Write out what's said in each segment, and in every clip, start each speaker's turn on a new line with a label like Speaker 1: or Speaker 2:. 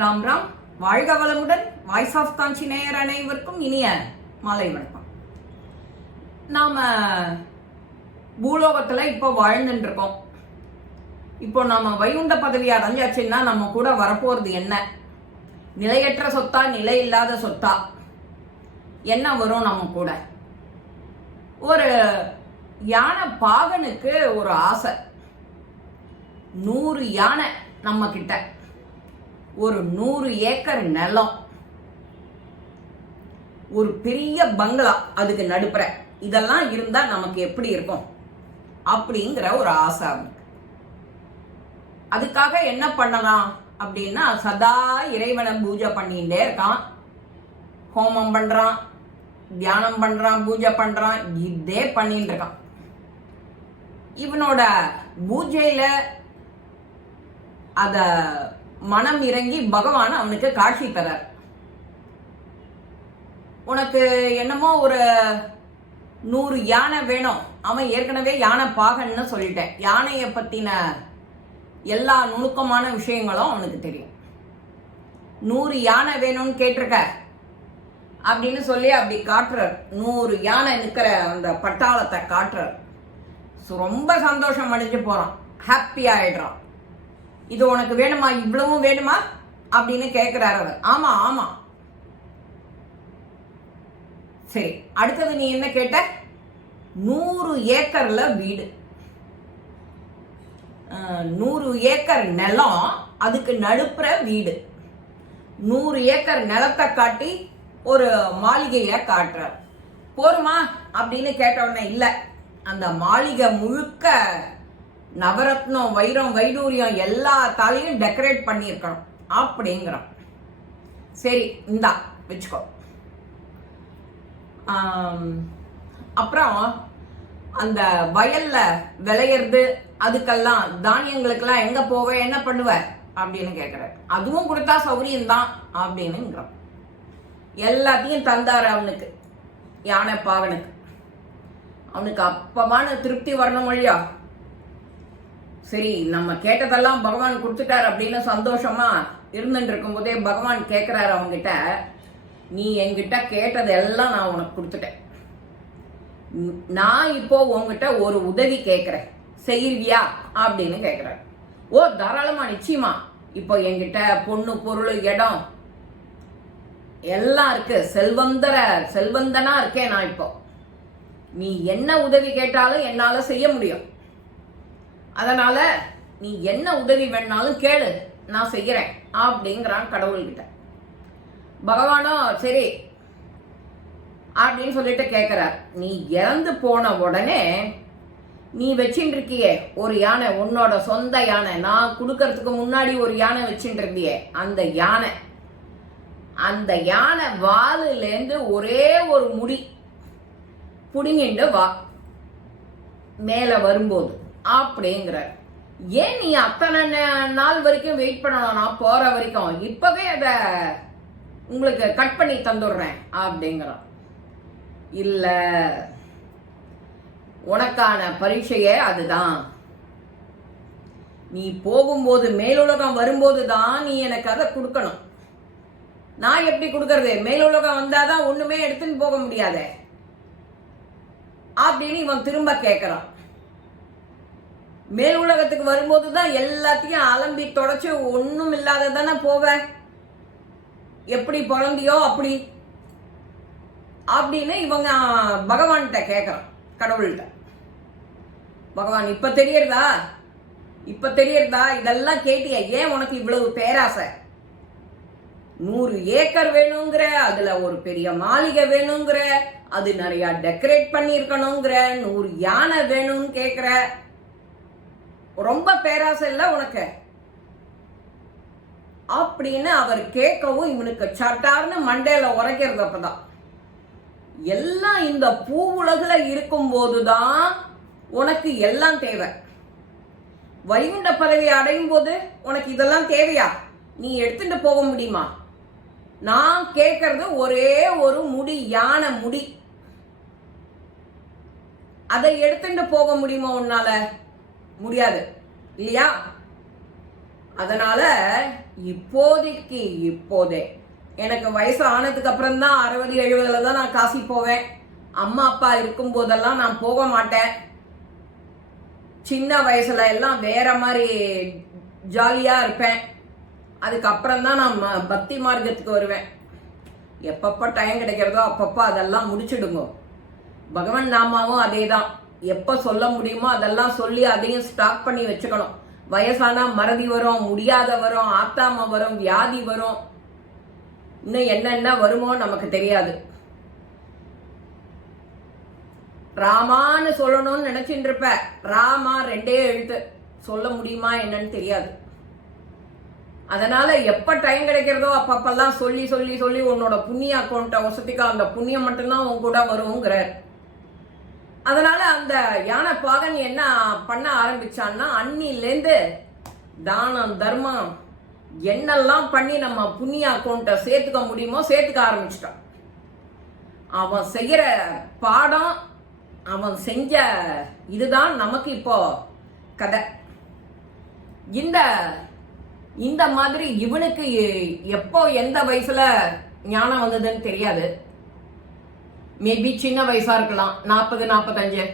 Speaker 1: ராம் ராம். வாழ்க வளமுடன். Voice of காஞ்சி நேயர் அனைவருக்கும் இனிய மாலை வணக்கம். நாம பூலோகத்துல இப்போ வாழ்ந்துட்டு இருக்கோம் இப்போ நாம வைகுண்ட பதவி அடைஞ்சாச்சுன்னா நம்ம கூட வரப்போறது என்ன? நிலையற்ற சொத்தா நிலை இல்லாத சொத்தா? என்ன வரும் நம்ம கூட? ஒரு யானை பாகனுக்கு ஒரு ஆசை. நூறு யானை நம்ம கிட்ட. ஒரு நூறு ஏக்கர் நிலம். ஒரு பெரிய பங்களா அதுக்கு நடுப்புற. இதெல்லாம் இருந்தா நமக்கு எப்படி இருக்கும்? அப்படிங்கிற ஒரு ஆசை அவனுக்கு. அதுக்காக என்ன பண்ணலாம்? அப்படின்னா சதா இறைவனை பூஜை பண்ணிட்டே இருக்கான். ஹோமம் பண்றான் தியானம் பண்றான் பூஜை பண்றான் இதே பண்ணிட்டு இருக்கான். இவனோட பூஜையில அதை மனம் இறங்கி பகவான் அவனுக்கு காட்சி தரார். உனக்கு என்னமோ ஒரு நூறு யானை வேணும். அவன் ஏற்கனவே யானை பாகன்னு சொல்லிட்டேன். யானையை பத்தின எல்லா நுணுக்கமான விஷயங்களும் அவனுக்கு தெரியும். நூறு யானை வேணும்னு கேட்டிருக்க. அப்படின்னு சொல்லி அப்படி காட்டுறார். நூறு யானை நிற்கிற அந்த பட்டாளத்தை காட்டுறார். ரொம்ப சந்தோஷம் அடைஞ்சு போறான். ஹாப்பி ஆயிடுறான். இது உனக்கு வேணுமா? இவ்வளவும் வேணுமா? அப்படின்னு கேட்கிறார் அவர். ஆமா ஆமா. சரி அடுத்தது நீ என்ன கேட்ட? நூறு ஏக்கர்ல வீடு. நூறு ஏக்கர் நிலம் அதுக்கு நடுப்புற வீடு. நூறு ஏக்கர் நிலத்தை காட்டி ஒரு மாளிகைய காட்டுறார். போருமா? அப்படின்னு கேட்ட உடனே இல்ல. அந்த மாளிகை முழுக்க நவரத்னம் வைரம் வைடூரியம் எல்லா தாலையும் டெக்கரேட் பண்ணியிருக்கணும் அப்படிங்கிறோம் சரி இந்தா வச்சுக்கோ. அப்புறம் அந்த வயல்ல விளையிறது அதுக்கெல்லாம் தானியங்களுக்கெல்லாம் எங்க போவ என்ன பண்ணுவ அப்படின்னு கேக்குறாரு. அதுவும் கொடுத்தா சௌரியம் தான் எல்லாத்தையும் தந்தார் அவனுக்கு யானை பாவனுக்கு அவனுக்கு அப்பமான திருப்தி வரணும் இல்லையா? சரி நம்ம கேட்டதெல்லாம் பகவான் கொடுத்துட்டார் அப்படின்னு சந்தோஷமா இருந்துட்டு இருக்கும்போதே பகவான் கேட்கிறாரு அவங்கிட்ட நீ என்கிட்ட கேட்டது எல்லாம் நான் உனக்கு கொடுத்துட்டேன். நான் இப்போ உங்ககிட்ட ஒரு உதவி கேட்குறேன் செய்வியா அப்படின்னு கேட்கிறாரு ஓ தாராளமா நிச்சயமா. இப்போ என்கிட்ட பொண்ணு பொருள் இடம் எல்லாம் இருக்கு. செல்வந்தர செல்வந்தனா இருக்கேன் நான் இப்போ. நீ என்ன உதவி கேட்டாலும் என்னால செய்ய முடியும். அதனால நீ என்ன உதவி வேணாலும் கேளு நான் செய்கிறேன் அப்படிங்கிறான் கடவுள்கிட்ட. பகவானும் சரி அப்படின்னு சொல்லிட்டு கேட்கிறார் நீ இறந்து போன உடனே நீ வச்சுட்டு இருக்கியே ஒரு யானை உன்னோட சொந்த யானை. நான் கொடுக்கறதுக்கு முன்னாடி ஒரு யானை வச்சுட்டு இருந்தியே அந்த யானை. அந்த யானை வாலுலேருந்து ஒரே ஒரு முடி புடுங்கிண்டு வா மேலே வரும்போது. அப்படிங்கிறார். ஏன் நீ அத்தனை நாள் வரைக்கும் வெயிட் பண்ணணும்னா நான் போற வரைக்கும். இப்பவே அதை உங்களுக்கு கட் பண்ணி தந்துடுறேன் அப்படிங்கிறான் இல்ல உனக்கான பரீட்சையே அதுதான். நீ போகும்போது மேலுலகம் வரும்போது தான் நீ எனக்கு அதை கொடுக்கணும். நான் எப்படி கொடுக்கறது? மேலுலகம் வந்தாதான் ஒண்ணுமே எடுத்துன்னு போக முடியாதே. அப்படின்னு இவன் திரும்ப கேட்கறான் மேல் உலகத்துக்கு வரும்போது தான் எல்லாத்தையும் அலம்பி தொடச்சு ஒன்றும் இல்லாத தானே போவேன் எப்படி பிறந்தியோ அப்படி. அப்படின்னு இவங்க பகவான்கிட்ட கேட்குறான் கடவுள்கிட்ட. பகவான் இப்போ தெரியறதா? இப்போ தெரியறதா? இதெல்லாம் கேட்டியா? ஏன் உனக்கு இவ்வளவு பேராசை? நூறு ஏக்கர் வேணுங்கிற அதுல ஒரு பெரிய மாளிகை வேணுங்கிற அது நிறைய டெக்கரேட் பண்ணியிருக்கணுங்கிற நூறு யானை வேணும்னு கேட்குற ரொம்ப பேராசை இல்லை உனக்கு? அப்படின்னு அவர் கேட்கவும் இவனுக்கு சட்டார்னு மண்டையில உரைக்கிறது அப்பதான். எல்லாம் இந்த பூ உலகுல இருக்கும் போதுதான் உனக்கு எல்லாம் தேவை. வைகுண்ட பதவி அடையும் போது உனக்கு இதெல்லாம் தேவையா? நீ எடுத்துட்டு போக முடியுமா? நான் கேட்கறது ஒரே ஒரு முடி யானை முடி. அதை எடுத்துட்டு போக முடியுமா உன்னால? முடியாது. இல்லையா? அதனால இப்போதைக்கு இப்போதே. எனக்கு வயசு ஆனதுக்கு அப்புறம் தான் அறுபது எழுபதுல தான் நான் காசி போவேன். அம்மா அப்பா இருக்கும் போதெல்லாம் நான் போக மாட்டேன். சின்ன வயசுல எல்லாம் வேற மாதிரி ஜாலியா இருப்பேன். அதுக்கப்புறம் தான் நான் ம- பக்தி மார்க்கத்துக்கு வருவேன். எப்பப்போ டைம் கிடைக்கிறதோ அப்பப்போ அதெல்லாம் முடிச்சிடுங்க. பகவான் நாமாவும் அதே தான் எப்போ சொல்ல முடியுமோ அதெல்லாம் சொல்லி அதையும் ஸ்டாக் பண்ணி வச்சுக்கணும். வயசானா மறதி வரும் முடியாத வரும் ஆத்தாம வரும் வியாதி வரும். இன்னும் என்னென்ன வருமோ நமக்கு தெரியாது. ராமான்னு சொல்லணும்னு நினைச்சிட்டு இருப்ப ராமா ரெண்டே எழுத்து. சொல்ல முடியுமா என்னன்னு தெரியாது. அதனால எப்ப டைம் கிடைக்கிறதோ அப்பப்பெல்லாம் சொல்லி சொல்லி சொல்லி உன்னோட புண்ணிய அக்கௌண்ட்டை வசதிக்கு அந்த புண்ணியம் மட்டும்தான் உன் கூட வருங்கிறார் அதனால அந்த யானை பாகன் என்ன பண்ண ஆரம்பிச்சான்னா அன்னிலேருந்து தானம் தர்மம் என்னெல்லாம் பண்ணி நம்ம புண்ணிய அக்கௌண்ட்டை சேர்த்துக்க முடியுமோ சேர்த்துக்க ஆரம்பிச்சிட்டான். அவன் செய்கிற பாடம் அவன் செஞ்ச இதுதான் நமக்கு இப்போ கதை. இந்த இந்த மாதிரி இவனுக்கு எப்போ எந்த வயசுல ஞானம் வந்ததுன்னு தெரியாது. மேபி சின்ன வயசா இருக்கலாம். நாற்பது நாற்பத்தஞ்சு.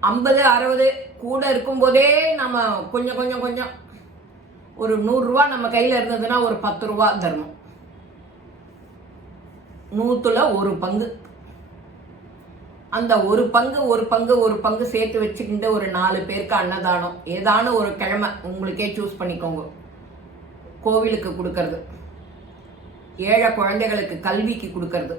Speaker 1: ஐம்பது அறுபது கூட இருக்கும்போதே நம்ம கொஞ்சம் கொஞ்சம் கொஞ்சம். ஒரு நூறுரூவா நம்ம கையில் இருந்ததுன்னா ஒரு பத்து ரூபா தரணும் நூற்றுல ஒரு பங்கு. அந்த ஒரு பங்கு ஒரு பங்கு ஒரு பங்கு சேர்த்து வச்சுக்கிட்டு ஒரு நாலு பேருக்கு அன்னதானம். ஏதான ஒரு கிழமை உங்களுக்கே சூஸ் பண்ணிக்கோங்க. கோவிலுக்கு கொடுக்கறது. ஏழை குழந்தைகளுக்கு கல்விக்கு கொடுக்கறது.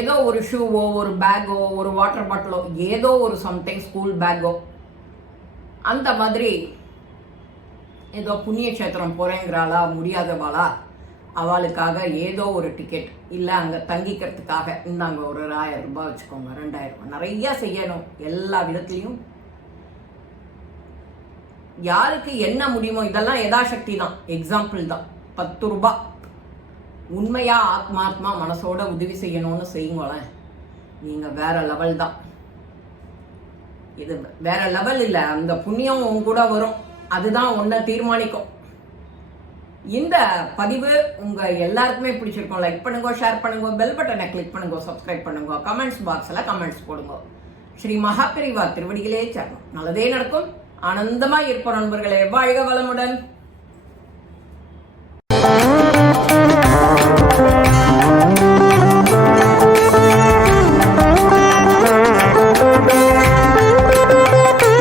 Speaker 1: ஏதோ ஒரு ஷூவோ ஒரு பேக்கோ ஒரு வாட்டர் பாட்டிலோ ஏதோ ஒரு சம்திங் ஸ்கூல் பேக்கோ அந்த மாதிரி ஏதோ புண்ணிய கஷேத்திரம் போகிறேங்கிறாளா முடியாதவாளா? அவளுக்காக ஏதோ ஒரு டிக்கெட் இல்லை அங்கே தங்கிக்கிறதுக்காக. இந்தாங்க ஒரு ஆயிரம் ரூபாய் வச்சுக்கோங்க ரெண்டாயிரம் ரூபாய். நிறையா செய்யணும் எல்லா விதத்துலையும். யாருக்கு என்ன முடியுமோ இதெல்லாம் யதாசக்தி தான் எக்ஸாம்பிள் தான். பத்து ரூபாய். உண்மையா ஆத்மாத்மா மனசோட உதவி செய்யணும்னு செய்யுங்களேன். நீங்க வேற லெவல் தான். இது வேற லெவல் இல்ல அந்த புண்ணியம் கூட வரும். அதுதான் உன்னை தீர்மானிக்கும். இந்த பதிவு உங்க எல்லாருக்குமே பிடிச்சிருக்கும். லைக் பண்ணுங்க ஷேர் பண்ணுங்க பெல் பட்டனை கிளிக் பண்ணுங்க சப்ஸ்கிரைப் பண்ணுங்க கமெண்ட்ஸ் பாக்ஸ்ல கமெண்ட்ஸ் போடுங்க. ஸ்ரீ மகாபிரிவா திருவடிகளே சரணம். நல்லதே நடக்கும். ஆனந்தமா இருப்போம் நண்பர்களே. வாழ்க வளமுடன்.